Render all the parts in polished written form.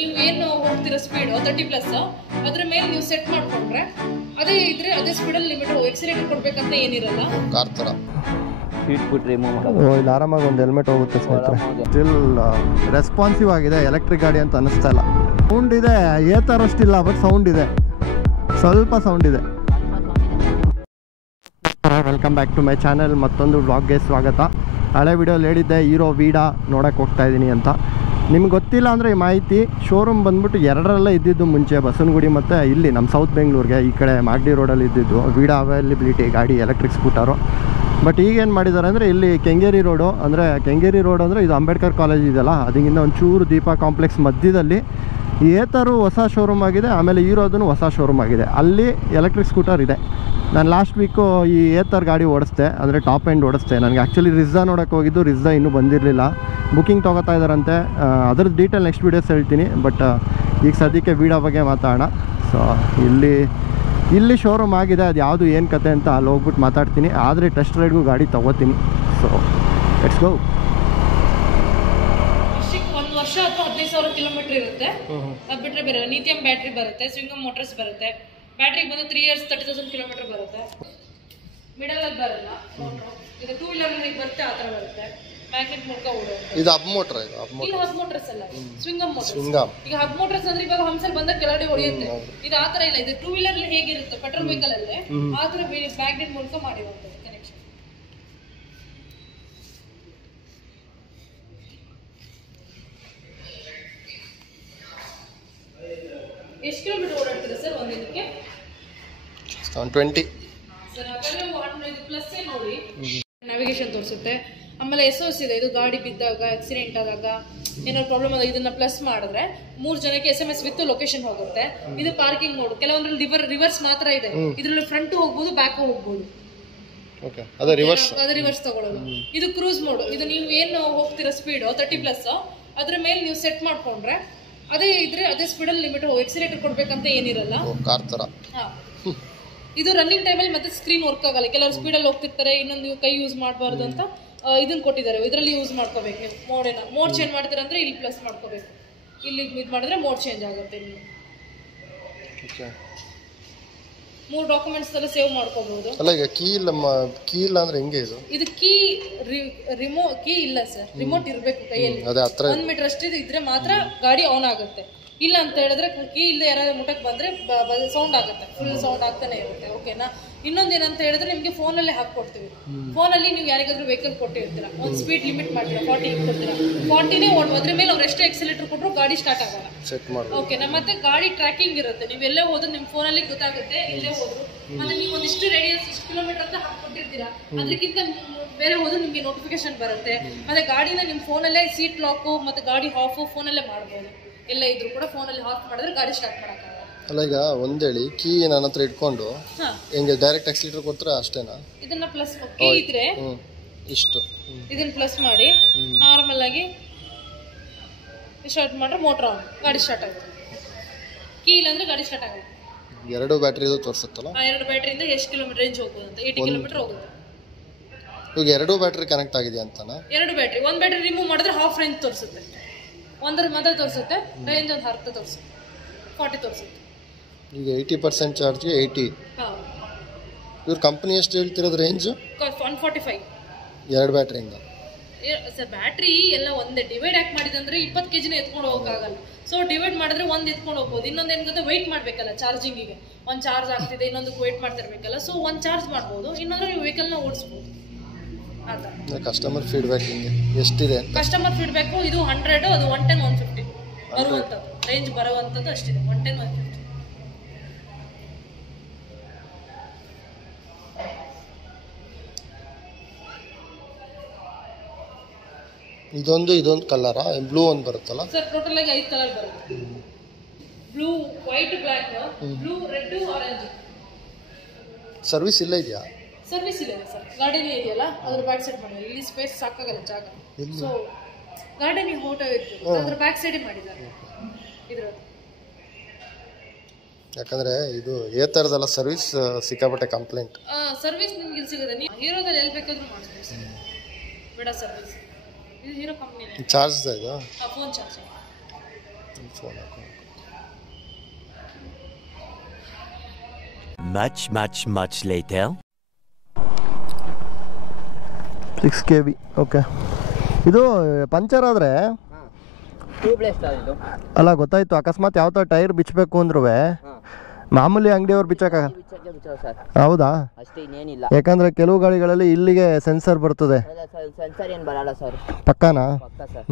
ನೀವೇನು ಹೋಗ್ತಿರೋ ಸ್ಪೀಡ್ 30+ ಅದ್ರ ಮೇಲೆ ನೀವು ಸೆಟ್ ಮಾಡ್ಕೊಂಡ್ರೆ ಅದೇ ಇದ್ರೆ ಅದೇ ಸ್ಪೀಡಲ್ಲಿ ಲಿಮಿಟ್ ಎಕ್ಸಿಲೇಟರ್ ಕೊಡ್ಬೇಕಂತ ಏನಿರಲ್ಲ. ಕಾರ್ ಥರ ಸೀಟ್ ಬಿಟ್ಟು ರಿಮೂವ್ ಮಾಡೋದು. ಇಲ್ಲಿ ಆರಾಮಾಗಿ ಒಂದು ಹೆಲ್ಮೆಟ್ ಹೋಗುತ್ತೆ ಸ್ನೇಹಿತರೆ. ಸ್ಟಿಲ್ ರೆಸ್ಪಾನ್ಸಿವ್ ಆಗಿದೆ, ಎಲೆಕ್ಟ್ರಿಕ್ ಗಾಡಿ ಅಂತ ಅನ್ನಿಸ್ತಾ ಇಲ್ಲ. ಸೌಂಡ್ ಇದೆ, ಏ ಥರ ಅಷ್ಟಿಲ್ಲ, ಬಟ್ ಸೌಂಡ್ ಇದೆ, ಸ್ವಲ್ಪ ಸೌಂಡ್ ಇದೆ. Welcome back to my channel. ಮತ್ತೊಂದು ವ್ಲಾಗ್ಗೆ ಸ್ವಾಗತ. ಹಳೆ ವಿಡಿಯೋಲಿ ಹೇಳಿದ್ದೆ ಹೀರೋ ವೀಡಾ ನೋಡೋಕ್ಕೆ ಹೋಗ್ತಾ ಇದ್ದೀನಿ ಅಂತ. ನಿಮ್ಗೆ ಗೊತ್ತಿಲ್ಲ ಅಂದರೆ ಈ ಮಾಹಿತಿ, ಶೋರೂಮ್ ಬಂದ್ಬಿಟ್ಟು ಎರಡರಲ್ಲೇ ಇದ್ದಿದ್ದು ಮುಂಚೆ, ಬಸವನಗುಡಿ ಮತ್ತು ಇಲ್ಲಿ ನಮ್ಮ ಸೌತ್ ಬೆಂಗಳೂರಿಗೆ ಈ ಕಡೆ ಮಾಗಡಿ ರೋಡಲ್ಲಿ ಇದ್ದಿದ್ದು ವೀಡಾ ಅವೈಲಬಿಲಿಟಿ ಗಾಡಿ ಎಲೆಕ್ಟ್ರಿಕ್ ಸ್ಕೂಟರು. ಬಟ್ ಈಗೇನು ಮಾಡಿದ್ದಾರೆ ಅಂದರೆ ಇಲ್ಲಿ ಕೆಂಗೇರಿ ರೋಡು, ಅಂದರೆ ಕೆಂಗೇರಿ ರೋಡ್ ಅಂದರೆ ಇದು ಅಂಬೇಡ್ಕರ್ ಕಾಲೇಜ್ ಇದೆಯಲ್ಲ, ಅದಕ್ಕಿಂತ ಒಂಚೂರು ದೀಪಾ ಕಾಂಪ್ಲೆಕ್ಸ್ ಮಧ್ಯದಲ್ಲಿ ಏತರು ಹೊಸ ಶೋರೂಮ್ ಆಗಿದೆ, ಆಮೇಲೆ ಹೀರೋದೂ ಹೊಸ ಶೋರೂಮ್ ಆಗಿದೆ. ಅಲ್ಲಿ ಎಲೆಕ್ಟ್ರಿಕ್ ಸ್ಕೂಟರ್ ಇದೆ. ನಾನು ಲಾಸ್ಟ್ ವೀಕು ಈ ಏತರ್ ಗಾಡಿ ಓಡಿಸ್ದೆ, ಅಂದರೆ ಟಾಪ್ ಎಂಡ್ ಓಡಿಸ್ದೆ. ನನಗೆ ಆ್ಯಕ್ಚುಲಿ ರಿಜ್ಜಾ ನೋಡೋಕ್ಕೆ ಹೋಗಿದ್ದು, ರಿಜ್ಜಾ ಇನ್ನೂ ಬಂದಿರಲಿಲ್ಲ, ಬುಕ್ಕಿಂಗ್ ತೊಗೋತಾ ಇದ್ದಾರಂತೆ. ಅದ್ರದ್ದು ಡೀಟೇಲ್ ನೆಕ್ಸ್ಟ್ ವೀಡಿಯೋಸ್ ಹೇಳ್ತೀನಿ. ಬಟ್ ಈಗ ಸದ್ಯಕ್ಕೆ ವೀಡಾ ಬಗ್ಗೆ ಮಾತಾಡೋಣ. ಸೊ ಇಲ್ಲಿ ಶೋರೂಮ್ ಆಗಿದೆ, ಅದು ಯಾವುದು ಏನು ಕತೆ ಅಂತ ಅಲ್ಲಿ ಹೋಗ್ಬಿಟ್ಟು ಮಾತಾಡ್ತೀನಿ. ಆದರೆ ಟೆಸ್ಟ್ ರೈಡ್ಗೂ ಗಾಡಿ ತೊಗೋತೀನಿ. So let's go. ಒಂದು ವರ್ಷ ಅಥವಾ 15,000 ಕಿಲೋಮೀಟರ್ ಇರುತ್ತೆ. ಅದು ಬಿಟ್ಟರೆ ಬೇರೆ ಲಿಥಿಯಂ ಬ್ಯಾಟ್ರಿ ಬರುತ್ತೆ, ಸ್ವಿಂಗಮ್ ಮೋಟರ್ಸ್ ಬರುತ್ತೆ. ಬ್ಯಾಟ್ರಿ ಬಂದು 3 years 30,000 ಕಿಲೋಮೀಟರ್ ಬರುತ್ತೆ. ಮಿಡಲ್ ಅಲ್ಲಿ ಬರಲ್ಲ. ಇದು 2 wheeler ಹೇಗೆ ಬರುತ್ತೆ ಆ ಥರ ಬರುತ್ತೆ. ಮ್ಯಾಗ್ನೆಟ್ ಮೂಲಕ ಓಡುತ್ತೆ. ಇದು ಹಬ್ ಮೋಟರ್, ಇದು ಹಬ್ ಮೋಟರ್ಸ್ ಅಲ್ಲ, ಸ್ವಿಂಗಮ್ ಮೋಟರ್ಸ್. ಈಗ ಹಬ್ ಮೋಟರ್ಸ್ ಅಂದ್ರೆ ಇವಾಗ ಹಂಸಲ್ ಬಂದಾಗ ಕೆಳಗಡೆ ಹೊಡೆಯುತ್ತೆ. ಇದು ಆ ಥರ ಇಲ್ಲ. ಇದು 2 wheeler ಹೇಗಿರುತ್ತೆ ಪೆಟ್ರೋಲ್ ವೆಹಿಕಲ್ ಅಲ್ಲೇ ಆ ಥರ ಮ್ಯಾಗ್ನೆಟ್ ಮೂಲಕ ಮಾಡಿರುವಂಥದ್ದು ಕನೆಕ್ಷನ್. ಎಷ್ಟು ಕಿಲೋಮೀಟರ್ ಓಡಾಡ್ತೀರಾ ಸರ್ ಒಂದಿನಕ್ಕೆ? 120 ಸರ್. ಹಾಗಾದ್ರೆ 100+ ನೋಡಿ, ನ್ಯಾವಿಗೇಷನ್ ತೋರಿಸುತ್ತೆ. ಆಮೇಲೆ SOS ಇದೆ, ಇದು ಗಾಡಿ ಬಿದ್ದಾಗ, ಆಕ್ಸಿಡೆಂಟ್ ಆದಾಗ, ಏನಾದ್ರು ಪ್ರಾಬ್ಲಮ್ ಆದಾಗ ಇದನ್ನ ಪ್ಲಸ್ ಮಾಡಿದ್ರೆ 3 ಜನಕ್ಕೆ SMS ವಿತ್ ಲೊಕೇಶನ್ ಹೋಗುತ್ತೆ. ಇದು ಪಾರ್ಕಿಂಗ್ ಮೋಡ್. ಕೆಲವೊಂದ್ರಲ್ಲಿ ರಿವರ್ಸ್ ಮಾತ್ರ ಇದೆ, ಇದ್ರಲ್ಲಿ ಫ್ರಂಟ್ ಹೋಗ್ಬೋದು, ಬ್ಯಾಕ್ ಹೋಗ್ಬೋದು. ಓಕೆ, ಅದು ರಿವರ್ಸ್ ತಗೊಳ್ಳೋದು. ಇದು ಕ್ರೂಸ್ ಮೋಡ್. ಇದು ನೀವು ಏನು ಹೋಗ್ತಿರೋ ಸ್ಪೀಡ್ 30+ ಅದ್ರ ಮೇಲೆ ನೀವು ಸೆಟ್ ಮಾಡ್ಕೊಂಡ್ರೆ ಅದೇ ಇದ್ರೆ ಅದೇ ಸ್ಪೀಡಲ್ಲಿ ಲಿಮಿಟ್ ಎಕ್ಸಿಲೇಟರ್ ಕೊಡ್ಬೇಕಂತ ಏನಿರಲ್ಲ. ಕಾರ್ ಥರ. ಇದು ರನ್ನಿಂಗ್ ಟೈಮಲ್ಲಿ ಮತ್ತೆ ಸ್ಕ್ರೀನ್ ವರ್ಕ್ ಆಗಲ್ಲ. ಕೆಲವರು ಸ್ಪೀಡಲ್ಲಿ ಹೋಗ್ತಿರ್ತಾರೆ, ಇನ್ನೊಂದು ಕೈ ಯೂಸ್ ಮಾಡಬಾರ್ದು ಅಂತ ಇದನ್ನ ಕೊಟ್ಟಿದ್ದಾರೆ. ಇದರಲ್ಲಿ ಯೂಸ್ ಮಾಡ್ಕೋಬೇಕು ನೀವು. ಮೋಡ್ ಚೇಂಜ್ ಮಾಡ್ತೀರ ಅಂದ್ರೆ ಇಲ್ಲಿ ಪ್ಲಸ್ ಮಾಡ್ಕೋಬೇಕು. ಇಲ್ಲಿ ಇದು ಮಾಡಿದ್ರೆ ಮೋಡ್ ಚೇಂಜ್ ಆಗುತ್ತೆ. ನೀವು 3 ಡಾಕ್ಯುಮೆಂಟ್ಸ್ ಎಲ್ಲ ಸೇವ್ ಮಾಡ್ಕೋಬಹುದು. ಅಲ್ಲ, ಈಗ ಕೀ ಇಲ್ಲ ಅಂದ್ರೆ ಹೆಂಗೆ ಇದು? ಇದು ಕೀ ಇಲ್ಲ ಸರ್, ರಿಮೋಟ್ ಇರಬೇಕು ಕೈಯಲ್ಲಿ. 1 ಮೀಟರ್ ಅಷ್ಟು ಇದ್ರೆ ಮಾತ್ರ ಗಾಡಿ ಆನ್ ಆಗುತ್ತೆ. ಇಲ್ಲ ಅಂತ ಹೇಳಿದ್ರೆ ಕೀ ಇಲ್ಲದೆ ಯಾರಾದ್ರೂ ಮುಟಕ್ ಬಂದ್ರೆ ಸೌಂಡ್ ಆಗುತ್ತೆ, ಫುಲ್ ಸೌಂಡ್ ಆಗ್ತಾನೆ ಇರುತ್ತೆ. ಓಕೆನಾ? ಇನ್ನೊಂದೇನಂತ ಹೇಳಿದ್ರೆ ನಿಮ್ಗೆ ಫೋನಲ್ಲೇ ಹಾಕೊಡ್ತೀವಿ. ಫೋನಲ್ಲಿ ನೀವು ಯಾರಿಗಾದ್ರೂ ವೆಹಿಕಲ್ ಕೊಟ್ಟಿರ್ತೀರಾ, ಒಂದು ಸ್ಪೀಡ್ ಲಿಮಿಟ್ ಮಾಡ್ತೀರಾ, 40 ಕೊಡ್ತೀರಾ, 40ನೇ ಓಡುವ. ಅದ್ರ ಮೇಲೆ ಅವ್ರು ಎಷ್ಟೇ ಎಕ್ಸಿಲೇಟರ್ ಕೊಟ್ಟರು ಗಾಡಿ ಸ್ಟಾರ್ಟ್ ಆಗಲ್ಲ. ಓಕೆನಾ? ಮತ್ತೆ ಗಾಡಿ ಟ್ರ್ಯಾಕಿಂಗ್ ಇರುತ್ತೆ. ನೀವು ಎಲ್ಲೇ ಹೋದ್ರು ನಿಮ್ ಫೋನಲ್ಲಿ ಗೊತ್ತಾಗುತ್ತೆ ಇಲ್ಲೇ ಹೋದ್ರು. ಮತ್ತೆ ನೀವು ಒಂದಿಷ್ಟು ರೇಡಿಯಸ್ ಇಷ್ಟು ಕಿಲೋಮೀಟರ್ ಅಂತ ಹಾಕೊಟ್ಟಿರ್ತೀರಾ, ಅದಕ್ಕಿಂತ ಬೇರೆ ಹೋದ್ರು ನಿಮ್ಗೆ ನೋಟಿಫಿಕೇಶನ್ ಬರುತ್ತೆ. ಮತ್ತೆ ಗಾಡಿನ ನಿಮ್ ಫೋನಲ್ಲೇ ಸೀಟ್ ಲಾಕು ಮತ್ತೆ ಗಾಡಿ ಆಫ್ ಫೋನಲ್ಲೇ ಮಾಡ್ಬೋದು. ಎಲ್ಲ ಇದ್ರು ಕೂಡ ಫೋನಲ್ಲಿ ಆಫ್ ಮಾಡಿದ್ರೆ ಗಾಡಿ ಸ್ಟಾರ್ಟ್ ಮಾಡಕ್ಕಾಗಲ್ಲ. ಅಲ್ಲ, ಈಗ ಒಂದೇಳಿ ಕೀ ನನ್ನ ಹತ್ರ ಇಟ್ಕೊಂಡು ಹೆಂಗೆ ಡೈರೆಕ್ಟ್ ಎಕ್ಸಿಲೇಟರ್ ಕೊಡ್ತಾರೆ ಅಷ್ಟೇನಾ? ಇದನ್ನ ಪ್ಲಸ್ ಕೀ ಇದ್ರೆ ಇಷ್ಟು ಇದನ್ನ ಪ್ಲಸ್ ಮಾಡಿ ನಾರ್ಮಲ್ ಆಗಿ ಸ್ಟಾರ್ಟ್ ಮಾಡ್ರೆ ಮೋಟರ್ ಆನ್, ಗಾಡಿ ಸ್ಟಾರ್ಟ್ ಆಗುತ್ತೆ. ಕೀ ಇಲ್ಲ ಅಂದ್ರೆ ಗಾಡಿ ಸ್ಟಾರ್ಟ್ ಆಗುತ್ತೆ. 2 ಬ್ಯಾಟ್ರಿ ತೋರಿಸುತ್ತಲ್ಲ, 2 ಬ್ಯಾಟ್ರಿಯಿಂದ ಎಷ್ಟು ಕಿಲೋಮೀಟರ್ ರೇಂಜ್ ಹೋಗ್ಬೋದು ಅಂತ? 80 ಕಿಲೋಮೀಟರ್ ಹೋಗುತ್ತೆ. ಈಗ 2 ಬ್ಯಾಟ್ರಿ ಕನೆಕ್ಟ್ ಆಗಿದೆ ಅಂತಾನ? 2 ಬ್ಯಾಟ್ರಿ, 1 ಬ್ಯಾಟ್ರಿ ರಿಮೂವ್ ಮಾಡಿದ್ರೆ ಹಾಫ್ ರೇಂಜ್ ತೋರಿಸುತ್ತೆ. ಒಂದರ ಮಾತ್ರ ತೋರಿಸುತ್ತೆ, ರೇಂಜ್ ಒಂದು 10 ತೋರಿಸುತ್ತೆ, 40 ತೋರಿಸುತ್ತೆ. ಈಗ 80% ಚಾರ್ಜ್ಗೆ 80. ಇವ್ರ ಕಂಪನಿ ಎಷ್ಟು ಹೇಳ್ತಿರೋದು ರೇಂಜ್? 145. 2 ಬ್ಯಾಟ್ರಿಯಿಂದ ಸರ್. ಬ್ಯಾಟ್ರಿ ಎಲ್ಲ ಒಂದೇ ಡಿವೈಡ್ ಯಾಕೆ ಮಾಡಿದಂದ್ರೆ 20 kg ಎತ್ಕೊಂಡು ಹೋಗೋಕ್ಕಾಗಲ್ಲ. ಸೊ ಡಿವೈಡ್ ಮಾಡಿದ್ರೆ ಒಂದು ಎತ್ಕೊಂಡು ಹೋಗ್ಬೋದು. ಇನ್ನೊಂದು ಏನು ಗೊತ್ತಾ, ವೆಯ್ಟ್ ಮಾಡಬೇಕಲ್ಲ ಚಾರ್ಜಿಂಗಿಗೆ. ಒಂದು ಚಾರ್ಜ್ ಆಗ್ತಿದೆ, ಇನ್ನೊಂದಕ್ಕೆ ವೆಯ್ಟ್ ಮಾಡ್ತಿರ್ಬೇಕಲ್ಲ. ಸೊ ಒಂದು ಚಾರ್ಜ್ ಮಾಡ್ಬೋದು, ಇನ್ನೊಂದ್ರೆ ನೀವು ವೆಹಿಕಲ್ನ ಓಡಿಸ್ಬೋದು. ಕಸ್ಟಮರ್ ಫೀಡ್ಬ್ಯಾಕ್ ಹಿಂಗೆ ಎಷ್ಟಿದೆ? ಕಸ್ಟಮರ್ ಫೀಡ್ಬ್ಯಾಕ್ ಇದು 100, ಅದು 110, 150 ಬರುವಂಥದ್ದು ರೇಂಜ್ ಬರುವಂಥದ್ದು ಅಷ್ಟಿದೆ. 110, 150. ಇದೊಂದು ಕಲರಾ? ಬ್ಲೂ ಒಂದು ಬರುತ್ತಲ್ಲ ಸರ್. ಟೋಟಲ್ ಆಗಿ 5 ಕಲರ್ ಬರುತ್ತೆ. Blue, white, black, blue, red, orange. Service ಇಲ್ಲ ಇದೆಯಾ? ಸರ್ವಿಸ್ ಇಲ್ಲ ಸರ್. ಗಾಡಿನೇ ಇದೆಯಲ್ಲ, ಅದ್ರ ಬ್ಯಾಕ್ ಸೈಡ್ ಮಾಡಿ. ಇಲ್ಲಿ ಸ್ಪೇಸ್ ಸಾಕಾಗಲ್ಲ ಜಾಗ. ಸೊ ಗಾರ್ಡನ್ ಹೋಟೆಲ್ ಇತ್ತು, ಅದ್ರ ಬ್ಯಾಕ್ ಸೈಡ್ ಮಾಡಿದ್ದಾರೆ ಇದ್ರ. ಯಾಕಂದ್ರೆ ಇದು ಥರದಲ್ಲ ಸರ್ವಿಸ್ ಸಿಕ್ಕಾಪಟ್ಟೆ ಕಂಪ್ಲೇಂಟ್. ಸರ್ವಿಸ್ ನಿಮ್ಗೆ ಇಲ್ಲಿ ಸಿಗುತ್ತೆ. ನೀವು ಹೀರೋದಲ್ಲಿ ಎಲ್ಲಿ ಬೇಕಾದ್ರೂ ಮಾಡ್ತೀವಿ ಸರ್. ಬೇಡ ಸರ್ವಿಸ್. ಇದು ಹೀರೋ ಕಂಪ್ನಿ. ಚಾರ್ಜ್ ಇದು? Phone charge. Much later. 6 kb. Okay. ಇದು ಪಂಚರ್ ಆದರೆ ಟ್ಯೂಬ್ಲೆಸ್ ಇದು. ಅಲ್ಲ ಗೊತ್ತಾಯ್ತು, ಅಕಸ್ಮಾತ್ ಯಾವ ಥರ ಟೈರ್ ಬಿಚ್ಚಬೇಕು ಅಂದ್ರೂ ಮಾಮೂಲಿ ಅಂಗಡಿಯವ್ರು ಬಿಚ್ಚಕ್ಕಾಗಲ್ಲ. ಹೌದಾ? ಅಷ್ಟೇ, ಇನ್ನೇನಿಲ್ಲ. ಯಾಕಂದ್ರೆ ಕೆಲವು ಗಾಡಿಗಳಲ್ಲಿ ಇಲ್ಲಿಗೆ ಸೆನ್ಸರ್ ಬರ್ತದೆ. ಸೆನ್ಸರ್ ಏನು ಬರಲ್ಲ ಸರ್. ಪಕ್ಕಾನಾ? ಪಕ್ಕ ಸರ್.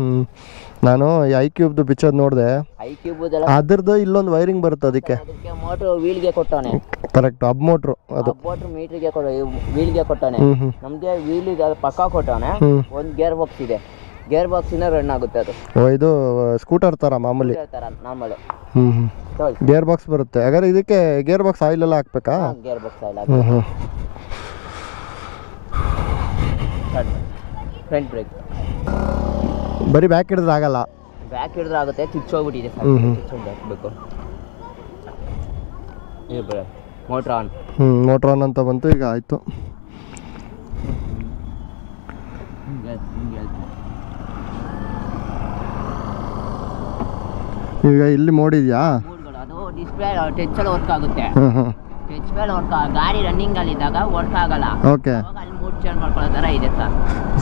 ನಾನು ಐ ಕ್ಯೂಬ್ದು ಬಿಚ್ಚೋದು ನೋಡಿದೆ. ಐ ಕ್ಯೂಬ್ ಅದ್ರದ್ದು ಇಲ್ಲೊಂದು ವೈರಿಂಗ್ ಬರುತ್ತೆ ಅದಕ್ಕೆ. ಮೋಟ್ರು ವೀಲ್ಗೆ ಕೊಟ್ಟವನೆ. ಕರೆಕ್ಟ್, ಅಬ್ ಮೋಟ್ರು ಅದು. ಮೋಟ್ರು ಮೀಟ್ರಿಗೆ ವೀಲ್ಗೆ ಕೊಟ್ಟವನೆ. ನಮಗೆ ವೀಲಿಗೆ ಪಕ್ಕ ಕೊಟ್ಟವನೆ. ಒಂದು ಗೇರ್ ಬಾಕ್ಸ್ ಇದೆ, ಗೇರ್ ಬಾಕ್ಸಿನ ರನ್ ಆಗುತ್ತೆ ಅದು. ಇದು ಸ್ಕೂಟರ್ ಥರ ಮಾಮೂಲಿ ನಾರ್ಮಲ್. ಗೇರ್ ಬಾಕ್ಸ್ ಬರುತ್ತೆ. ಹಾಗಾದ್ರೆ ಇದಕ್ಕೆ ಗೇರ್ ಬಾಕ್ಸ್ ಆಯಿಲ್ ಎಲ್ಲ ಹಾಕ್ಬೇಕಾ? Gear box oil. Front brake ಬರೀ ಬ್ಯಾಕ್ ಹಿಡಿದ್ರೆ ಆಗಲ್ಲ. ಬ್ಯಾಕ್ ಹಿಡಿದ್ರೆ ಆಗುತ್ತೆ, ಚುಚ್ಚೋಗ್ಬಿಟ್ಟಿದೆ ಸರ್. ಹಾಕಬೇಕು. Motor on. ಮೋಟ್ರ್ ಆನ್ ಅಂತ ಬಂತು. ಈಗ ಆಯಿತು. ಈಗ ಇಲ್ಲಿ ಮೋಡಿದ್ಯಾ? ಅದು ಡಿಸ್ಪ್ಲೇ ಟಚ್ ಅಲ್ಲಿ ವರ್ಕ್ ಆಗುತ್ತೆ. ಟಚ್ ಮೇಲೆ ವರ್ಕ್, ಗಾಡಿ ರನ್ನಿಂಗ್ ಅಲ್ಲಿ ಇದ್ದಾಗ ವರ್ಕ್ ಆಗಲ್ಲ. ಓಕೆ. ಅಲ್ಲಿ ಮೂಡ್ ಚೇಂಜ್ ಮಾಡ್ಕೊಳ್ಳೋ ಥರ ಇದೆ ಸರ್.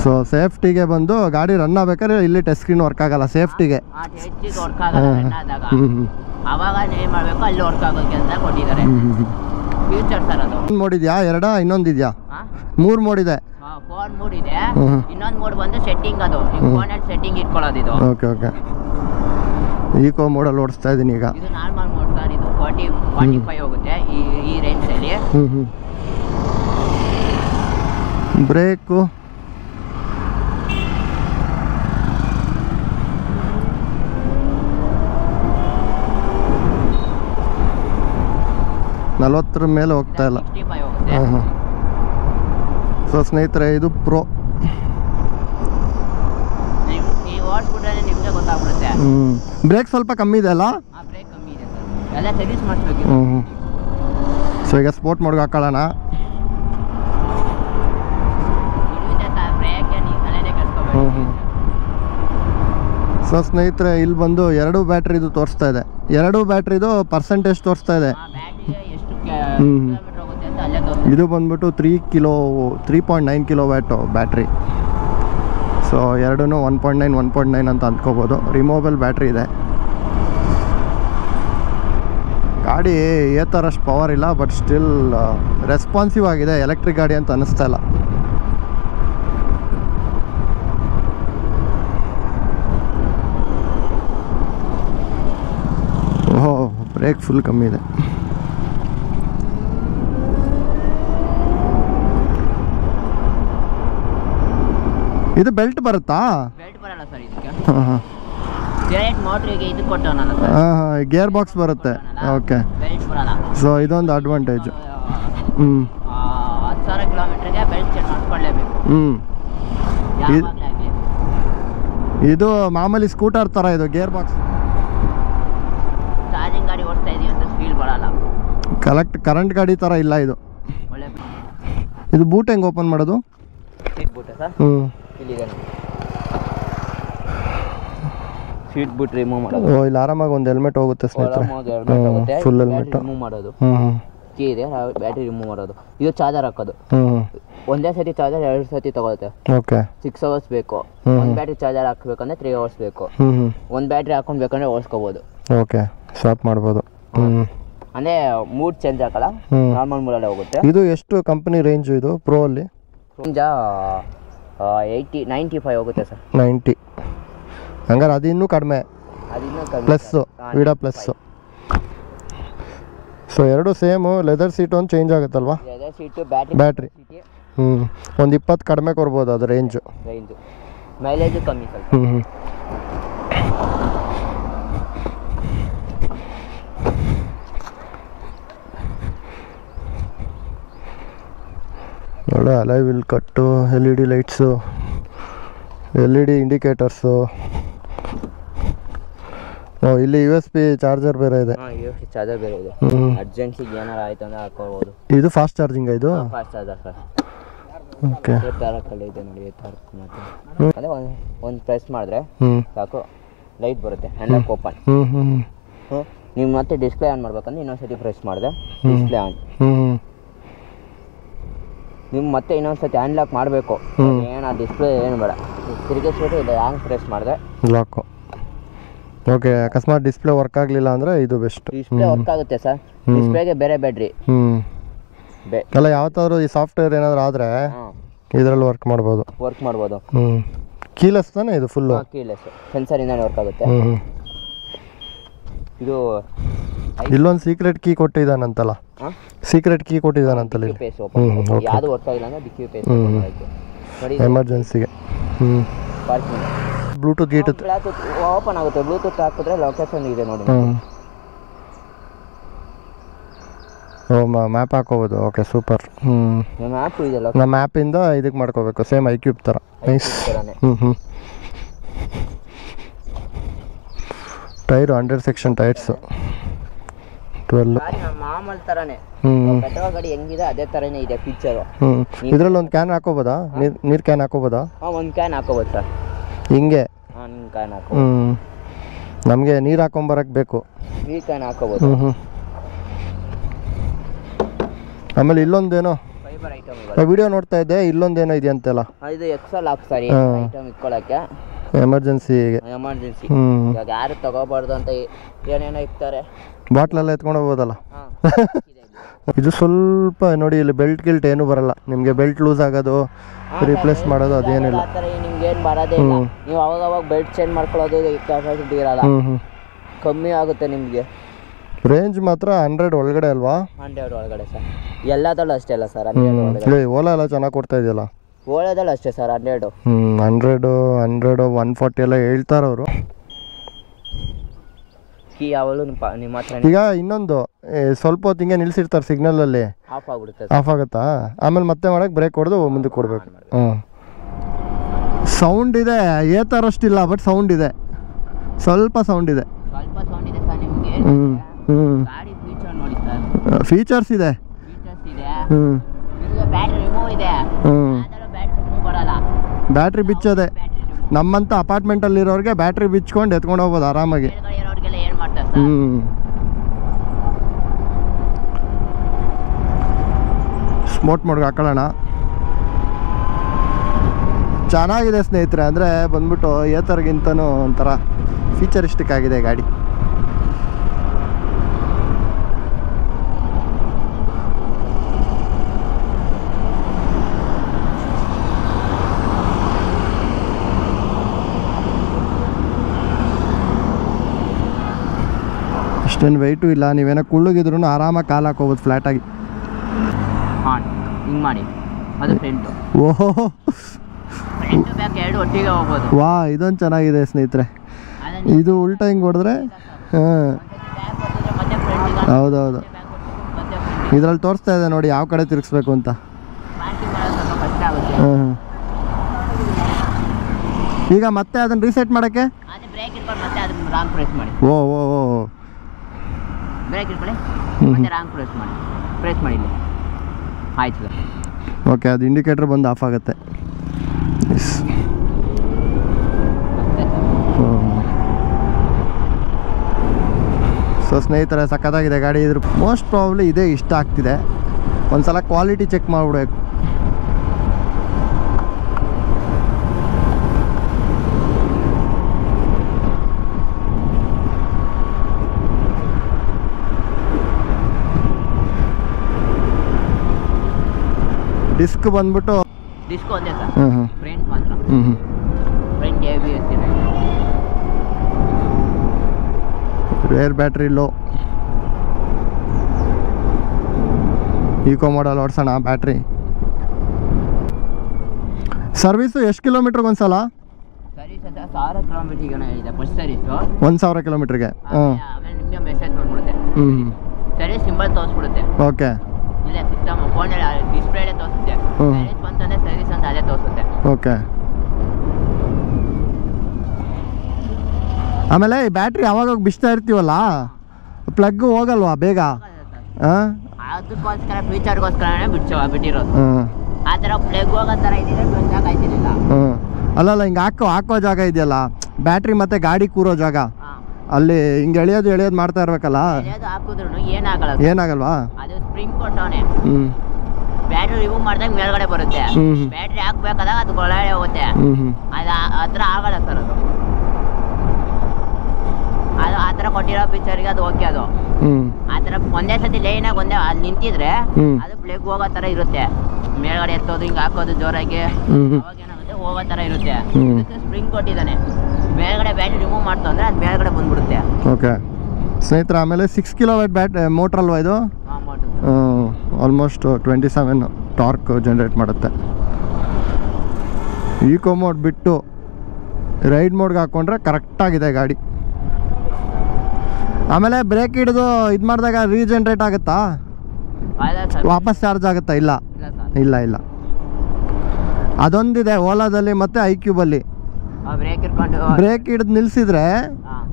ಸೊ ಸೇಫ್ಟಿಗೆ ಬಂದು ಗಾಡಿ ರನ್ ಆಗ್ಬೇಕಾದ್ರೆ ಇಲ್ಲಿ ಟಚ್ ಸ್ಕ್ರೀನ್ ವರ್ಕ್ ಆಗಲ್ಲ ಸೇಫ್ಟಿಗೆ. ಟಚ್ಗೆ ವರ್ಕ್ ಆಗಲ್ಲ ರನ್ ಆದಾಗ. ಅವಾಗ ಏನು ಮಾಡಬೇಕು, ಅಲ್ಲಿ ವರ್ಕ್ ಆಗೋಕೆ ಅಂತ ಕೊಟ್ಟಿದ್ದಾರೆ. ಫ್ಯೂಚರ್ ಸರ್ ಅದು. ಒಂದು ಮೋಡ್ ಇದೆಯಾ? ಇನ್ನೊಂದಿದೆಯಾ? 3 ಮೋಡ್ ಇದೆ. ಫೋನ್ ಮೋಡ್ ಇದೆ. ಇನ್ನೊಂದು ಮೋಡ್ ಬಂದು ಸೆಟ್ಟಿಂಗ್, ಅದು ನಿಮ್ಮ ಫೋನಲ್ಲಿ ಸೆಟ್ಟಿಂಗ್ ಇಟ್ಕೊಳ್ಳೋದು ಇದು. Okay okay. ಈಕೋ ಮೋಡಲ್ಲಿ ಓಡಿಸ್ತಾ ಇದ್ದೀನಿ ಈಗ. ಇದು ನಾರ್ಮಲ್ ಮೋಡ್ ಸರ್. ಇದು 45 ಹೋಗುತ್ತೆ ಈ ರೇಂಜಲ್ಲಿ. ಬ್ರೇಕು ನಲ್ವತ್ತರ ಮೇಲೆ ಹೋಗ್ತಾ ಇಲ್ಲ. 65 ಹೋಗುತ್ತೆ. ಸೊ ಸ್ನೇಹಿತರೆ, ಇದು ಪ್ರೋ. ನೀವು ಓಡಿಸ್ಬಿಟ್ರೆ ನಿಮಗೆ ಗೊತ್ತಾಗ್ಬಿಡುತ್ತೆ. ಬ್ರೇಕ್ ಸ್ವಲ್ಪ ಕಮ್ಮಿ ಇದೆ ಅಲ್ಲ? ಬ್ರೇಕ್ ಕಮ್ಮಿ ಇದೆ ಸರ್, ಎಲ್ಲ ಸರ್ವಿಸ್ ಮಾಡಿಸ್ಬೇಕು. ಸೊ ಈಗ ಸ್ಪೋರ್ಟ್ ಮೋಡ್ಗೆ ಹಾಕೊಳ್ಳೋಣ. ಸೊ ಸ್ನೇಹಿತರೆ, ಇಲ್ಲಿ ಬಂದು 2 ಬ್ಯಾಟ್ರಿದು ತೋರಿಸ್ತಾ ಇದೆ. 2 ಬ್ಯಾಟ್ರಿದು ಪರ್ಸೆಂಟೇಜ್ ತೋರಿಸ್ತಾ ಇದೆ. ಇದು ಬಂದ್ಬಿಟ್ಟು 3.9 ಕಿಲೋ ವ್ಯಾಟು ಬ್ಯಾಟ್ರಿ. ಸೊ ಎರಡೂ 1.9 ಅಂತ ಅಂದ್ಕೋಬೋದು. ರಿಮೂವಬಲ್ ಬ್ಯಾಟ್ರಿ ಇದೆ. ಗಾಡಿ ಥರಷ್ಟು ಪವರ್ ಇಲ್ಲ, ಬಟ್ ಸ್ಟಿಲ್ ರೆಸ್ಪಾನ್ಸಿವ್ ಆಗಿದೆ. ಎಲೆಕ್ಟ್ರಿಕ್ ಗಾಡಿ ಅಂತ ಅನ್ನಿಸ್ತಾ ಇಲ್ಲ. ಓಹೋ, ಬ್ರೇಕ್ ಫುಲ್ ಕಮ್ಮಿ ಇದೆ. ಇದು ಬೆಲ್ಟ್ ಬರುತ್ತಾ? ಬೆಲ್ಟ್ ಬರಲ್ಲ ಸರ್ ಇದಕ್ಕೆ. ಡೈರೆಕ್ಟ್ ಮೋಟ್ರಿಗೆ ಇದು ಕೊಟ್ಟವನಲ್ಲ ಸರ್. ಗೇರ್ ಬಾಕ್ಸ್ ಬರುತ್ತೆ. ಓಕೆ. ಬೆಲ್ಟ್ ಬರಲ್ಲ. ಸೊ ಇದೊಂದು ಅಡ್ವಾಂಟೇಜ್. 10,000 ಕಿಲೋಮೀಟರ್ಗೆ ಬೆಲ್ಟ್ ಚೆಕ್ ಮಾಡಿಕೊಳ್ಳೇಬೇಕು. ಇದು ಮಾಮೂಲಿ ಸ್ಕೂಟರ್ ಥರ ಇದು ಗೇರ್ ಬಾಕ್ಸ್. ಚಾರ್ಜಿಂಗ್ ಗಾಡಿ ಓಡಿಸ್ತಾ ಇದೀವಿ ಅಂತ ಫೀಲ್ ಬರಲ್ಲ. ಕರೆಂಟ್ ಗಾಡಿ ಥರ ಇಲ್ಲ ಇದು. ಒಳ್ಳೆ ಇದು ಬೂಟ್ ಹೆಂಗೆ ಓಪನ್ ಮಾಡೋದು? Seat boot sir. ಇಲ್ಲಿದೆ ಸೀಟ್ ಬೂಟ್ ರಿಮೂವ್ ಮಾಡೋದು. ಇಲ್ಲಿ ಆರಾಮಾಗಿ ಒಂದು ಹೆಲ್ಮೆಟ್ ಹೋಗುತ್ತೆ ಸ್ನೇಹಿತರೆ. ಫುಲ್ ಹೆಲ್ಮೆಟ್ ರಿಮೂವ್ ಮಾಡೋದು. ಕೀ ಇದೆ, ಬ್ಯಾಟ್ರಿ ರಿಮೂವ್ ಮಾಡೋದು. ಇದು ಚಾರ್ಜರ್ ಹಾಕೋದು. ಒಂದೇ ಸತಿ ಚಾರ್ಜರ್ 2 ಸತಿ ತಗೊಳುತ್ತೆ. ಓಕೆ. 6 ಅವರ್ಸ್ ಬೇಕು. ಒಂದು ಬ್ಯಾಟ್ರಿ ಚಾರ್ಜರ್ ಹಾಕ್ಬೇಕಂದ್ರೆ 3 ಅವರ್ಸ್ ಬೇಕು. ಒಂದು ಬ್ಯಾಟ್ರಿ ಹಾಕೊಂಡ್ಬೇಕಂದ್ರೆ ಓಡಿಸ್ಕೋಬೋದು. ಓಕೆ, ಸ್ವಾಪ್ ಮಾಡ್ಬೋದು. ಅಂದರೆ ಮೂಡ್ ಚೇಂಜ್ ಆಗಲ್ಲ, ನಾರ್ಮಲ್ ಮೂಡಲ್ಲೇ ಹೋಗುತ್ತೆ. ಇದು ಎಷ್ಟು ಕಂಪನಿ ರೇಂಜ್ ಇದು ಪ್ರೋ ಅಲ್ಲಿ? ರೇಂಜ 95 ಹೋಗುತ್ತೆ ಸರ್. 90. ಹಂಗಾರೆ ಅದು ಇನ್ನೂ ಕಡಿಮೆ. Plus, Vida plus. ಸೊ ಎರಡು ಸೇಮು. ಲೆದರ್ ಸೀಟು ಒಂದು ಚೇಂಜ್ ಆಗುತ್ತಲ್ವಾ? Leather seat, battery. ಒಂದು 20 ಕಡಿಮೆ ಕೊಡ್ಬೋದು ಅದು ರೇಂಜು. ಮೈಲೇಜು ಕಮ್ಮಿ ಸ್ವಲ್ಪ. ಒಳ್ಳೆ ಅಲೈ ವಿಲ್ ಕಟ್ಟು, LED ಲೈಟ್ಸು, LED ಇಂಡಿಕೇಟರ್ಸು. ಇಲ್ಲಿ USB ಚಾರ್ಜರ್ ಬೇರೆ ಇದೆ. USB ಚಾರ್ಜರ್ ಬೇರೆ ಇದೆ. ಅರ್ಜೆನ್ಸಿಗೆ ಏನಾರು ಆಯ್ತು ಅಂದ್ರೆ ಹಾಕೋಬಹುದು. ಇದು ಫಾಸ್ಟ್ ಚಾರ್ಜಿಂಗ್ ಇದು? Fast charger sir. ಓಕೆ. ತಾರಕಲ್ಲಿ ಇದೆ ನೋಡಿ, ತಾರಕ ಮಾತ್ರ. ಅದೇ ಒಂದು ಪ್ರೆಸ್ ಮಾಡಿದ್ರೆ ಸಾಕು, ಲೈಟ್ ಬರುತ್ತೆ, ಹ್ಯಾಂಡ್ ಲಾಕ್ ಓಪನ್. ನೀವು ಮತ್ತೆ ಡಿಸ್ಪ್ಲೇ ಆನ್ ಮಾಡ್ಬೇಕಂದ್ರೆ ಇನ್ನೊಂದ್ಸತಿ ಪ್ರೆಸ್ ಮಾಡಿದೆ, ಡಿಸ್ಪ್ಲೇ ಆನ್. ನೀವು ಮತ್ತೆ ಇನ್ನೊಂದ್ಸತಿ ಹ್ಯಾಂಡ್ ಲಾಕ್ ಮಾಡಬೇಕು, ಏನು ಆ ಡಿಸ್ಪ್ಲೇ ಏನು ಬೇಡ, ತಿರುಗಿಸ್ಬಿಟ್ಟು ಇಲ್ಲ ಹ್ಯಾಂಗ್ ಪ್ರೆಸ್ ಮಾಡಿದೆ ಲಾಕು. ಓಕೆ, ಅಕಸ್ಮಾತ್ ಡಿಸ್ಪ್ಲೇ ವರ್ಕ್ ಆಗಲಿಲ್ಲ ಅಂದರೆ ಇದು ಬೆಸ್ಟ್. ಡಿಸ್ಪ್ಲೇ ವರ್ಕ್ ಆಗುತ್ತೆ ಸರ್, ಡಿಸ್ಪ್ಲೇಗೆ ಬೇರೆ ಬ್ಯಾಟ್ರಿ. ಅಲ್ಲ, ಯಾವತ್ತಾದ್ರೂ ಈ ಸಾಫ್ಟ್ವೇರ್ ಏನಾದರೂ ಆದರೆ ಇದರಲ್ಲಿ ವರ್ಕ್ ಮಾಡ್ಬೋದು. ಕೀಲೆಸ್ ತಾನೇ ಇದು ಫುಲ್ಲು? ಕೀಲೆಸ್, ಸೆನ್ಸರಿಂದಾನೇ ವರ್ಕ್ ಆಗುತ್ತೆ ಇದು. ಇಲ್ಲೊಂದು ಸೀಕ್ರೆಟ್ ಕೀ ಕೊಟ್ಟಿದ್ದಾನಂತಲ್ಲ, ಸೀಕ್ರೆಟ್ ಕೀ ಕೊಟ್ಟಿದ್ದಾನಂತಲ್ಲ ಇಲ್ಲಿ. ಯಾವುದು ವರ್ಕ್ ಆಗಿಲ್ಲ ಅಂದರೆ ಡಿಕ್ಕಿ ಪೇಸ್ ನೋಡಿ, ಎಮರ್ಜೆನ್ಸಿಗೆ. ಬ್ಲೂಟೂತ್ ಗೀಟೂತ್ ಓಪನ್ ಆಗುತ್ತೆ, ಬ್ಲೂಟೂತ್ ಹಾಕಿದ್ರೆ ಲೊಕೇಶನ್ ಇದೆ ನೋಡಿ. ಮ್ಯಾಪ್ ಹಾಕೋಬೋದು. Okay, super. ಮ್ಯಾಪ್ ಇದೆಲ್ಲ, ನಮ್ಮ ಆ್ಯಪಿಂದ ಇದಕ್ಕೆ ಮಾಡ್ಕೋಬೇಕು, ಸೇಮ್ ಐಕ್ಯೂಬ್ ಥರ. ನೈಸ್. Tyre 100 section tyres, 12. ಮಾಮೂಲಿ ಥರನೇ ಪೆಟ್ರೋಲ್ ಗಾಡಿ ಹೆಂಗಿದೆ ಅದೇ ಥರನೇ ಇದೆ ಫೀಚರು. ಇದರಲ್ಲಿ ಒಂದು ಕ್ಯಾನ್ ಹಾಕೋಬೋದಾ? ನೀರು ಕ್ಯಾನ್ ಹಾಕೋಬೋದಾ? ಒಂದು ಕ್ಯಾನ್ ಹಾಕೋಬೋದು ಸರ್, ಹಿಂಗೆ. ನಿಮ್ಮ ಕ್ಯಾನ್ ಹಾಕೋಬೋದು. ನಮಗೆ ನೀರು ಹಾಕೊಂಬರಕ್ಕೆ ಬೇಕು, ನೀರು ಕ್ಯಾನ್ ಹಾಕೋಬೋದು. ಆಮೇಲೆ ಇಲ್ಲೊಂದೇನೋ ಫೈಬರ್ ಐಟಮ್ ವಿಡಿಯೋ ನೋಡ್ತಾ ಇದ್ದೆ, ಇಲ್ಲೊಂದೇನೋ ಇದೆ ಅಂತೆಲ್ಲ. ಇದು ಎಕ್ಸೆಲ್ ಹಾಕಿ ಸರಿ ಐಟಮ್ ಇಟ್ಕೊಳ್ಳೋಕ್ಕೆ, ಎಮರ್ಜೆನ್ಸಿಗೆ. ಇವಾಗ ಯಾರು ತಗೋಬಾರ್ದು ಅಂತ ಏನೇನೋ ಇರ್ತಾರೆ. ಬಾಟ್ಲೆಲ್ಲ ಎತ್ಕೊಂಡು ಹೋಗ್ಬೋದಲ್ಲ. ಇದು ಸ್ವಲ್ಪ ನೋಡಿ, ಇಲ್ಲಿ ಬೆಲ್ಟ್ ಗಿಲ್ಟ್ ಏನೂ ಬರಲ್ಲ ನಿಮಗೆ. ಬೆಲ್ಟ್ ಲೂಸ್ ಆಗೋದು, ರಿಪ್ಲೇಸ್ ಮಾಡೋದು ಅದೇನಿಲ್ಲ. ಆ ಥರ ನಿಮ್ಗೆ ಏನು ಬರೋದೇ ಇಲ್ಲ. ನೀವು ಅವಾಗ ಬೆಲ್ಟ್ ಚೇಂಜ್ ಮಾಡ್ಕೊಳ್ಳೋದು ಕೆಪಾಸಿಟಿ ಇರಲ್ಲ, ಕಮ್ಮಿ ಆಗುತ್ತೆ ನಿಮಗೆ. ರೇಂಜ್ ಮಾತ್ರ 100 ಒಳಗಡೆ ಅಲ್ವಾ? 100 ಒಳಗಡೆ ಸರ್, ಎಲ್ಲದಲ್ಲೂ ಅಷ್ಟೇ ಅಲ್ಲ ಸರ್. ಓಲಾ ಎಲ್ಲ ಚೆನ್ನಾಗಿ ಕೊಡ್ತಾ ಇದೆಯಲ್ಲ? ಓಲಾದಲ್ಲೂ ಅಷ್ಟೇ ಸರ್, 100 140 ಎಲ್ಲ ಹೇಳ್ತಾರೆ ಅವರು. ಕೀ ಯಾವಾಗಲೂ ನಿಮ್ಮ ಹತ್ರ. ಈಗ ಇನ್ನೊಂದು ಸ್ವಲ್ಪ ಹೊತ್ತು ಹಿಂಗೆ ನಿಲ್ಸಿರ್ತಾರೆ ಸಿಗ್ನಲಲ್ಲಿ, ಆಫ್ ಆಗ್ಬಿಡುತ್ತೆ. ಆಫ್ ಆಗುತ್ತಾ? ಆಮೇಲೆ ಮತ್ತೆ ಮಾಡಕ್ಕೆ ಬ್ರೇಕ್ ಹೊಡೆದು ಮುಂದಕ್ಕೆ ಕೊಡಬೇಕು. ಸೌಂಡ್ ಇದೆ, ಏತಾರಷ್ಟಿಲ್ಲ, ಬಟ್ ಸೌಂಡ್ ಇದೆ, ಸ್ವಲ್ಪ ಸೌಂಡ್ ಇದೆ. ಸ್ವಲ್ಪ ಸೌಂಡ್ ಇದೆ ಸರ್ ನಿಮಗೆ. ಗಾಡಿ ಫೀಚರ್ ನೋಡಿ ಸರ್, ಫೀಚರ್ಸ್ ಇದೆ. ಬ್ಯಾಟ್ರಿ ರಿಮೂವ್ ಇದೆ, ಬ್ಯಾಟ್ರಿ ರಿಮೂವ್ ಬರಲ್ಲ. ಬ್ಯಾಟ್ರಿ ಬಿಚ್ಚೋದೆ ನಮ್ಮಂಥ ಅಪಾರ್ಟ್ಮೆಂಟಲ್ಲಿರೋರಿಗೆ ಬ್ಯಾಟ್ರಿ ಬಿಚ್ಕೊಂಡು ಎತ್ಕೊಂಡು ಹೋಗ್ಬೋದು ಆರಾಮಾಗಿ. ಏನು ಮಾಡ್ತಾರೆ ಸ್ಮೋಟ್ ಮೋಡ್ಗೆ ಹಾಕೊಳ್ಳೋಣ. ಚೆನ್ನಾಗಿದೆ ಸ್ನೇಹಿತರೆ, ಅಂದರೆ ಬಂದ್ಬಿಟ್ಟು ಏತರ್ಗಿಂತನೂ ಒಂಥರ ಫೀಚರಿಸ್ಟಿಕ್ ಆಗಿದೆ ಗಾಡಿ. ಅಷ್ಟೇನು ವೆಯ್ಟು ಇಲ್ಲ, ನೀವೇನೋ ಕುಳ್ಳುಗಿದ್ರು ಆರಾಮಾಗಿ ಕಾಲು ಹಾಕೋಬೋದು ಫ್ಲ್ಯಾಟಾಗಿ. ಹಿಂಗೆ ಮಾಡಿ, ಅದು ಫ್ರಂಟು. ಓಹೋ, ಫ್ರಂಟ್ ಬ್ಯಾಕ್ ಎರಡು ಒಟ್ಟಿಗೆ ಹೋಗ್ಬೋದು. ವಾ, ಇದೊಂದು ಚೆನ್ನಾಗಿದೆ ಸ್ನೇಹಿತರೆ. ಇದು ಉಲ್ಟಾ ಹಿಂಗೆ ಹೊಡೆದ್ರೆ ಹೌದೌದು, ಇದರಲ್ಲಿ ತೋರಿಸ್ತಾ ಇದೆ ನೋಡಿ ಯಾವ ಕಡೆ ತಿರುಗಿಸ್ಬೇಕು ಅಂತ. ಈಗ ಮತ್ತೆ ಅದನ್ನು ರೀಸೆಟ್ ಮಾಡೋಕ್ಕೆ ಓ ಓ ಓ ಬ್ರೇಕ್ ಇಟ್ಕೊಳ್ಳಿ, ಮತ್ತೆ ರಾಂಗ್ ಪ್ರೆಸ್ ಮಾಡಿ ಆಯ್ತು ಸರ್. ಓಕೆ, ಅದು ಇಂಡಿಕೇಟರ್ ಬಂದು ಆಫ್ ಆಗುತ್ತೆ. ಸೊ ಸ್ನೇಹಿತರೆ, ಸಖತ್ತಾಗಿದೆ ಗಾಡಿ. ಇದ್ರ ಮೋಸ್ಟ್ ಪ್ರಾಬ್ಲಿ ಇದೇ ಇಷ್ಟ ಆಗ್ತಿದೆ. ಒಂದ್ಸಲ ಕ್ವಾಲಿಟಿ ಚೆಕ್ ಮಾಡಿಬಿಡ್ಬೇಕು. ಡಿಸ್ಕ್ ಬಂದ್ಬಿಟ್ಟು ಡಿಸ್ಕ್ ಒಂದೇ ಸರ್, ಫ್ರಂಟ್ ಮಾತ್ರ. ಫ್ರಂಟ್ ABS ಇದೆ. Rear battery low. Eco model ಓಡಿಸೋಣ ಬ್ಯಾಟ್ರಿ. ಸರ್ವಿಸು ಎಷ್ಟು ಕಿಲೋಮೀಟ್ರಿಗೆ ಒಂದ್ಸಲ? ಸರ್ವಿಸ್ ಅಂತ 1000 ಕಿಲೋಮೀಟ್ರಿಗೆ ಇದೆ ಫಸ್ಟ್ ಸರ್ವಿಸು. 1000 ಕಿಲೋಮೀಟ್ರಿಗೆ. ಆಮೇಲೆ ನಿಮಗೆ ಮೆಸೇಜ್ ಬಂದ್ಬಿಡುತ್ತೆ, ಸರ್ವಿಸ್ ಸಿಂಬಲ್ ತೋರಿಸ್ಬಿಡುತ್ತೆ. ಓಕೆ, ಇಲ್ಲ ಸಿಸ್ಟಮ್ ಫೋನಲ್ಲಿ ಡಿಸ್ಪ್ಲೇಲೇ ತೋರಿಸುತ್ತೆ. ಸರ್ವಿಸ್ ಬಂತಂದರೆ ಸರ್ವಿಸ್ ಅಂತ ಅದೇ ತೋರಿಸುತ್ತೆ. ಓಕೆ. ಆಮೇಲೆ ಈ ಬ್ಯಾಟ್ರಿ ಯಾವಾಗ ಬಿಸ್ತಾ ಇರ್ತೀವಲ್ಲ, ಪ್ಲಗ್ ಹೋಗಲ್ವಾ ಬೇಗ? ಅದಕ್ಕೋಸ್ಕರ ಫೀಚರ್ಗೋಸ್ಕರನೇ ಬಿಟ್ಟಿರೋದು. ಆ ಥರ ಪ್ಲಗ್ ಹೋಗೋ ಥರ ಇದ್ದಿದ್ರೆ ಪ್ಲಗ್ ಆಯ್ತಿರಲಿಲ್ಲ. ಅಲ್ಲಲ್ಲ, ಹಿಂಗೆ ಹಾಕೋ ಜಾಗ ಇದೆಯಲ್ಲ, ಬ್ಯಾಟ್ರಿ ಮತ್ತು ಗಾಡಿ ಕೂರೋ ಜಾಗ ಅಲ್ಲಿ ಹಿಂಗೆ ಎಳೆಯೋದು ಮಾಡ್ತಾ ಇರ್ಬೇಕಲ್ಲ, ಹಾಕಿದ್ರು ಏನಾಗಲ್ಲ. ಏನಾಗಲ್ವಾ? ಅದು ಸ್ಪ್ರಿಂಗ್ ಕೊಟ್ಟವನೆ. ಹ್ಞೂ ಬ್ಯಾಟ್ರಿ ರಿಮೂವ್ ಮಾಡಿದಾಗ ಮೇಲ್ಗಡೆ ಬರುತ್ತೆ. ಹ್ಞೂ ಬ್ಯಾಟ್ರಿ ಹಾಕ್ಬೇಕಾದಾಗ ಅದು ಒಳಗಡೆ ಹೋಗುತ್ತೆ. ಹ್ಞೂ ಅದು ಆ ಥರ ಆಗಲ್ಲ ಸರ್. ಅದು ಆ ಥರ ಕೊಟ್ಟಿರೋ ಪಿಕ್ಚರ್ಗೆ ಅದು ಓಕೆ. ಅದು ಆ ಥರ ಒಂದೇ ಸತಿ ಲೈನಾಗಿ ಅಲ್ಲಿ ನಿಂತಿದ್ರೆ ಅದು ಪ್ಲೇಗ್ ಹೋಗೋ ಥರ ಇರುತ್ತೆ. ಮೇಲ್ಗಡೆ ಎತ್ತೋದು ಹಿಂಗೆ ಹಾಕೋದು ಜೋರಾಗಿ, ಅವಾಗ ಏನಾಗುತ್ತೆ ಹೋಗೋ ಥರ ಇರುತ್ತೆ. ಸ್ಪ್ರಿಂಗ್ ಕೊಟ್ಟಿದ್ದಾನೆ. ಮೇಲ್ಗಡೆ ಬ್ಯಾಟ್ರಿ ರಿಮೂವ್ ಮಾಡ್ತು ಅಂದರೆ ಅದು ಮೇಲ್ಗಡೆ ಬಂದ್ಬಿಡುತ್ತೆ. ಓಕೆ ಸ್ನೇಹಿತರೆ, ಆಮೇಲೆ 6 kW ಮೋಟ್ರ್ ಅಲ್ವಾ ಇದು? ಆಲ್ಮೋಸ್ಟ್ 27 ಟಾರ್ಕ್ ಜನ್ರೇಟ್ ಮಾಡುತ್ತೆ. ಈಕೋ ಮೋಡ್ ಬಿಟ್ಟು ರೈಡ್ ಮೋಡ್ಗೆ ಹಾಕ್ಕೊಂಡ್ರೆ ಕರೆಕ್ಟಾಗಿದೆ ಗಾಡಿ. ಆಮೇಲೆ ಬ್ರೇಕ್ ಹಿಡಿದು ಇದು ಮಾಡಿದಾಗ ರೀಜನ್ರೇಟ್ ಆಗುತ್ತಾ? ವಾಪಸ್ ಚಾರ್ಜ್ ಆಗುತ್ತಾ? ಇಲ್ಲ ಇಲ್ಲ ಇಲ್ಲ. ಅದೊಂದಿದೆ ಓಲಾದಲ್ಲಿ ಮತ್ತು ಐಕ್ಯೂಬಲ್ಲಿ. ಬ್ರೇಕ್ ಹಿಡಿದು ನಿಲ್ಲಿಸಿದ್ರೆ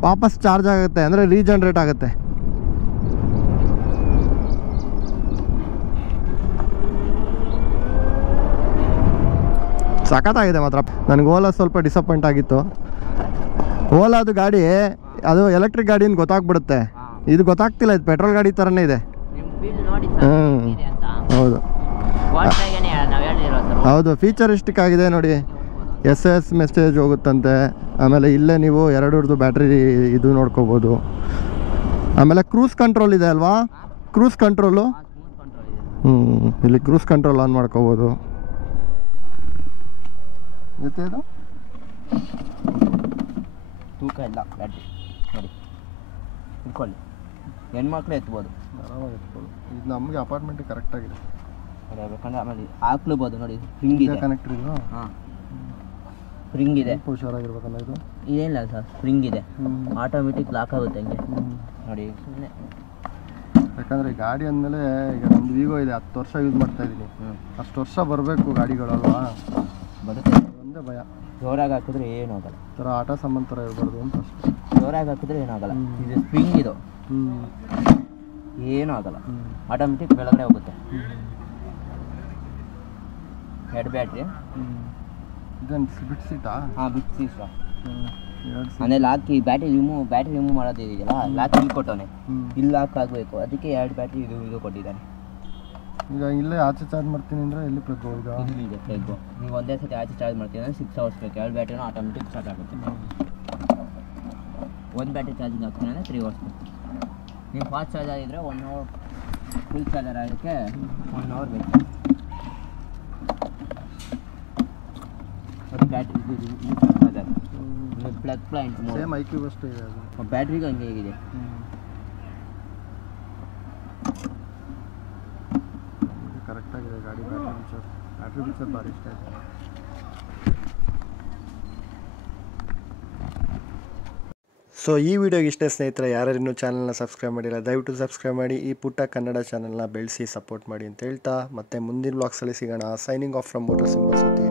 ವಾಪಸ್ ಚಾರ್ಜ್ ಆಗುತ್ತೆ, ಅಂದರೆ ರೀಜನ್ರೇಟ್ ಆಗುತ್ತೆ. ಸಖತ್ತಾಗಿದೆ ಮಾತ್ರ. ನನಗೆ ಓಲಾ ಸ್ವಲ್ಪ ಡಿಸಪಾಯಿಂಟ್ ಆಗಿತ್ತು. ಓಲಾದು ಗಾಡಿ ಅದು ಎಲೆಕ್ಟ್ರಿಕ್ ಗಾಡಿ ಅಂತ ಗೊತ್ತಾಗ್ಬಿಡುತ್ತೆ, ಇದು ಗೊತ್ತಾಗ್ತಿಲ್ಲ. ಇದು ಪೆಟ್ರೋಲ್ ಗಾಡಿ ಥರನೇ ಇದೆ. ಹೌದು ಹೌದು, ಫೀಚರಿಸ್ಟಿಕ್ ಆಗಿದೆ ನೋಡಿ. SMS ಮೆಸೇಜ್ ಹೋಗುತ್ತಂತೆ. ಆಮೇಲೆ ಇಲ್ಲೇ ನೀವು 2 ಬ್ಯಾಟ್ರಿ ಇದು ನೋಡ್ಕೋಬೋದು. ಆಮೇಲೆ ಕ್ರೂಸ್ ಕಂಟ್ರೋಲ್ ಇದೆ ಅಲ್ವಾ? ಕ್ರೂಸ್ ಕಂಟ್ರೋಲು ಇಲ್ಲಿ ಕ್ರೂಸ್ ಕಂಟ್ರೋಲ್ ಆನ್ ಮಾಡ್ಕೋಬೋದು. ಜೊತೆ ಇದು ತೂಕ ಇಲ್ಲ ಬ್ಯಾಟ್ರಿ ನೋಡಿ, ಇಟ್ಕೊಳ್ಳಿ. ಹೆಣ್ಮಕ್ಳು ಎತ್ಬೋದು, ಆರಾಮಾಗಿ ಎತ್ಬೋದು. ಇದು ನಮಗೆ ಅಪಾರ್ಟ್ಮೆಂಟ್ ಕರೆಕ್ಟಾಗಿದೆ. ಬೇಕಂದ್ರೆ ಆಮೇಲೆ ಹಾಕ್ಲೂಬೋದು ನೋಡಿ. ಸ್ಪ್ರಿಂಗ್ ಇದೆ, ಕನೆಕ್ಟರ್ ಇದು. ಹಾಂ ಸ್ಪ್ರಿಂಗ್ ಇದೆ. ಹುಷಾರಾಗಿರ್ಬೇಕಲ್ಲ ಇದು. ಇದೇನಿಲ್ಲ ಸರ್, ಸ್ಪ್ರಿಂಗ್ ಇದೆ. ಆಟೋಮೆಟಿಕ್ ಲಾಕ್ ಆಗುತ್ತೆ ಹಂಗೆ ನೋಡಿ. ಸುಮ್ಮನೆ ಯಾಕಂದರೆ ಗಾಡಿ ಅಂದಮೇಲೆ ಈಗ ನಮ್ಮದು ವಿವೋ ಇದೆ, 10 ವರ್ಷ ಯೂಸ್ ಮಾಡ್ತಾ ಇದ್ದೀನಿ. ಅಷ್ಟು ವರ್ಷ ಬರಬೇಕು ಗಾಡಿಗಳಲ್ವಾ, ಬರುತ್ತೆ. ಒಂದೇ ಭಯ, ಜೋರಾಗಿ ಹಾಕಿದ್ರೆ ಏನೂ ಆಗಲ್ಲ. ಥರ ಆಟ ಸಾಮಾನು ಥರ ಇರಬಾರ್ದು ಅಂತ ಅಷ್ಟೇ. ಜೋರಾಗಿ ಹಾಕಿದ್ರೆ ಏನೂ ಆಗಲ್ಲ. ಇದು ಸ್ಪ್ರಿಂಗ್ ಇದು, ಏನೂ ಆಗಲ್ಲ. ಆಟೋಮೆಟಿಕ್ ಕೆಳಗಡೆ ಹೋಗುತ್ತೆ. 2 ಬ್ಯಾಟ್ರಿ. ಇದೇನು ಬಿಟ್ ಸೀಟಾ? ಹಾಂ, ಬಿಟ್ ಸೀಟ್ ಸರ್. ಅಂದರೆ ಲಾಕ್ ಬ್ಯಾಟ್ರಿ ರಿಮೂವ್ ಮಾಡೋದು ಇದೆಯಲ್ಲ, ಲಾಕ್ ಇಲ್ಲಿ ಕೊಟ್ಟವನೆ. ಇಲ್ಲಿ ಲಾಕ್ ಆಗಬೇಕು, ಅದಕ್ಕೆ 2 ಬ್ಯಾಟ್ರಿ ಇದು ಕೊಟ್ಟಿದ್ದಾನೆ. ಈಗ ಇಲ್ಲೇ ಆಚೆ ಚಾರ್ಜ್ ಮಾಡ್ತೀನಿ ಅಂದರೆ ಎಲ್ಲಿ ಪ್ಲಗ್? ಈಗ ಇಲ್ಲಿದೆ ಪ್ಲಗ್ಗು. ನೀವು ಒಂದೇ ಸತಿ ಆಚೆ ಚಾರ್ಜ್ ಮಾಡ್ತೀನಿ ಅಂದರೆ 6 ಅವರ್ಸ್ ಬೇಕು. 2 ಬ್ಯಾಟ್ರಿನೂ ಆಟೋಮೆಟಿಕ್ ಸ್ಟಾರ್ಟ್ ಆಗುತ್ತೆ. 1 ಬ್ಯಾಟ್ರಿ ಚಾರ್ಜಿಂಗ್ ಹಾಕ್ತೀನಿ ಅಂದರೆ 3 ಅವರ್ಸ್ ಬೇಕು. ನೀವು ಫಾಸ್ಟ್ ಚಾರ್ಜ್ ಆಗಿದ್ದರೆ 1 ಅವರ್, ಫುಲ್ ಚಾರ್ಜರ್ ಆಗೋಕ್ಕೆ 1 ಅವರ್ ಬೇಕು. ಅದು battery charger plug point same iQube ಅಷ್ಟೇ ಇದೆ ಅದು. ಬ್ಯಾಟ್ರಿಗೂ ಹಂಗೆ ಹೇಗಿದೆ. ಕರೆಕ್ಟಾಗಿದೆ ಗಾಡಿ. ಬ್ಯಾಟ್ರಿ ಪಿಕ್ಚರ್ ಭಾರಿ ಇಷ್ಟ ಆಯಿತು. ಸೊ ಈ ವಿಡಿಯೋಗೆ ಇಷ್ಟೇ ಸ್ನೇಹಿತರೆ. ಯಾರು ಇನ್ನೂ ಚಾನಲ್ನ ಸಬ್ಸ್ಕ್ರೈಬ್ ಮಾಡಿಲ್ಲ, ದಯವಿಟ್ಟು ಸಬ್ಸ್ಕ್ರೈಬ್ ಮಾಡಿ. ಈ ಪುಟ್ಟ ಕನ್ನಡ ಚಾನಲ್ನ ಬೆಳೆಸಿ ಸಪೋರ್ಟ್ ಮಾಡಿ ಅಂತ ಹೇಳ್ತಾ, ಮತ್ತೆ ಮುಂದಿನ ವ್ಲಾಗ್ಸಲ್ಲಿ ಸಿಗೋಣ. Signing off from motor symbol ಸುದ್ದಿ.